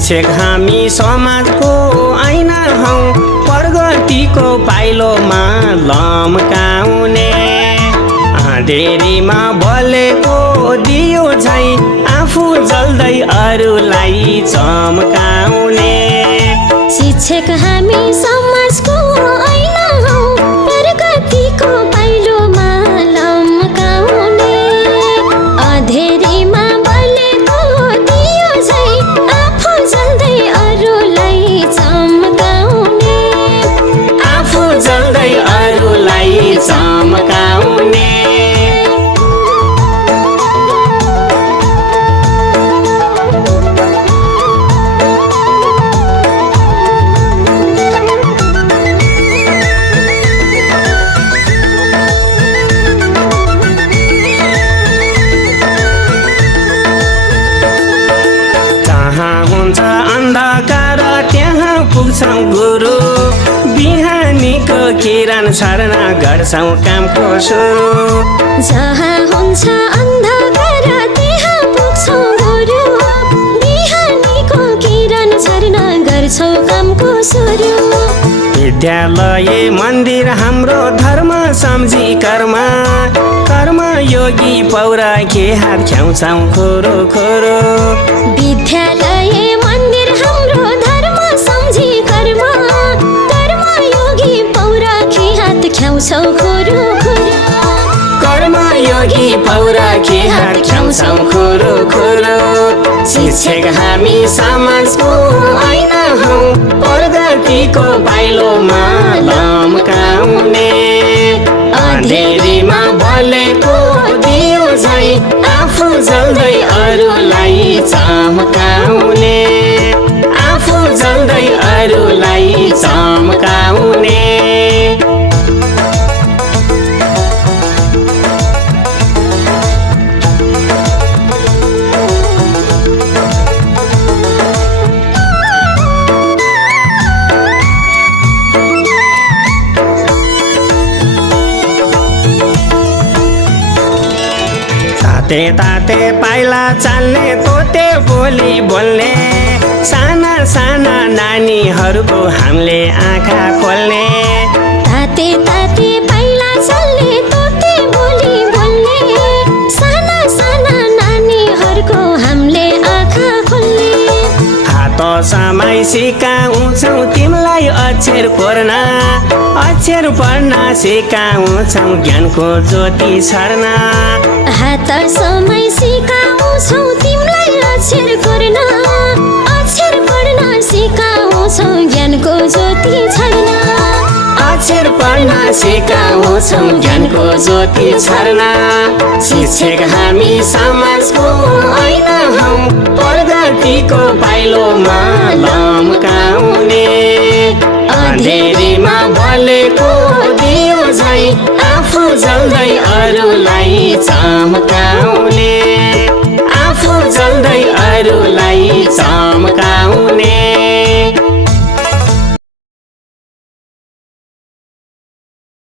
शिक्षक हामी समाजको ऐना हौ, प्रगतिको पाइलोमा लम्काउने। अँधेरीमा बलेको दियो झै आफू जल्दै अरूलाई चम्काउने। शिक्षक हामी समाजको ऐना हौ, प्रगतिको पाइलोमा लम्काउने। अँधेरीमा बलेको दियो झै आफू जल्दै अरूलाई चम्काउने। आफू जल्दै अरूलाई चम्काउने। अन्धकार त्यहाँ पुग्छौँ गुरु, बिहानीको किरण छर्न गर्छौँ कामको सुरु। जहाँ हुन्छ अन्धकार त्यहाँ पुग्छौँ गुरु, बिहानीको किरण छर्न गर्छौँ कामको सुरु। विद्यालय मन्दिर हाम्रो धर्म सम्झी कर्म, कर्म योगी पौराकी हात ख्याउँछौँ खोरो खोरो। विद्यालय मन्दिर हाम्रो धर्म सम्झी कर्म, कर्म योगी पौराकी हात ख्याउँछौँ खोरो खोरो। कर्म योगी पौराकी हात ख्याउँछौँ खोरो खोरो। शिक्षक हामी समाजको ऐना हौ, प्रगतिको पाइलोमा लम्काउने। अँधेरीमा बलेको दियो झै आफू जल्दै अरूलाई चम्काउने। आफू जल्दै अरूलाई चम्काउने। ताते ताते पाइला चाल्ने तोते बोली बोल्ने, साना साना नानीहरूको हामीले आँखा खोल्ने। ताते ताते पाइला चाल्ने तोते बोली बोल्ने, साना साना नानीहरूको हामीले आँखा खोल्ने। हात समाई सिकाउँछौँ तिमीलाई अक्षर कोर्न, अक्षर पढ्न सिकाउँछौँ ज्ञानको ज्योति छर्न। हात समय सिकाउँछौँ तिमीलाई अक्षर कोर्न, अक्षर पढ्न सिकाउँछौँ ज्ञानको ज्योति छर्न। अक्षर पढ्न सिकाउँछौँ ज्ञानको ज्योति छर्न। शिक्षक हामी समाजको ऐना हौ, प्रगतिको पाइलोमा लम्काउने। अँधेरीमा बलेको दियो झै आफू जल्दै अरूलाई चम्काउने।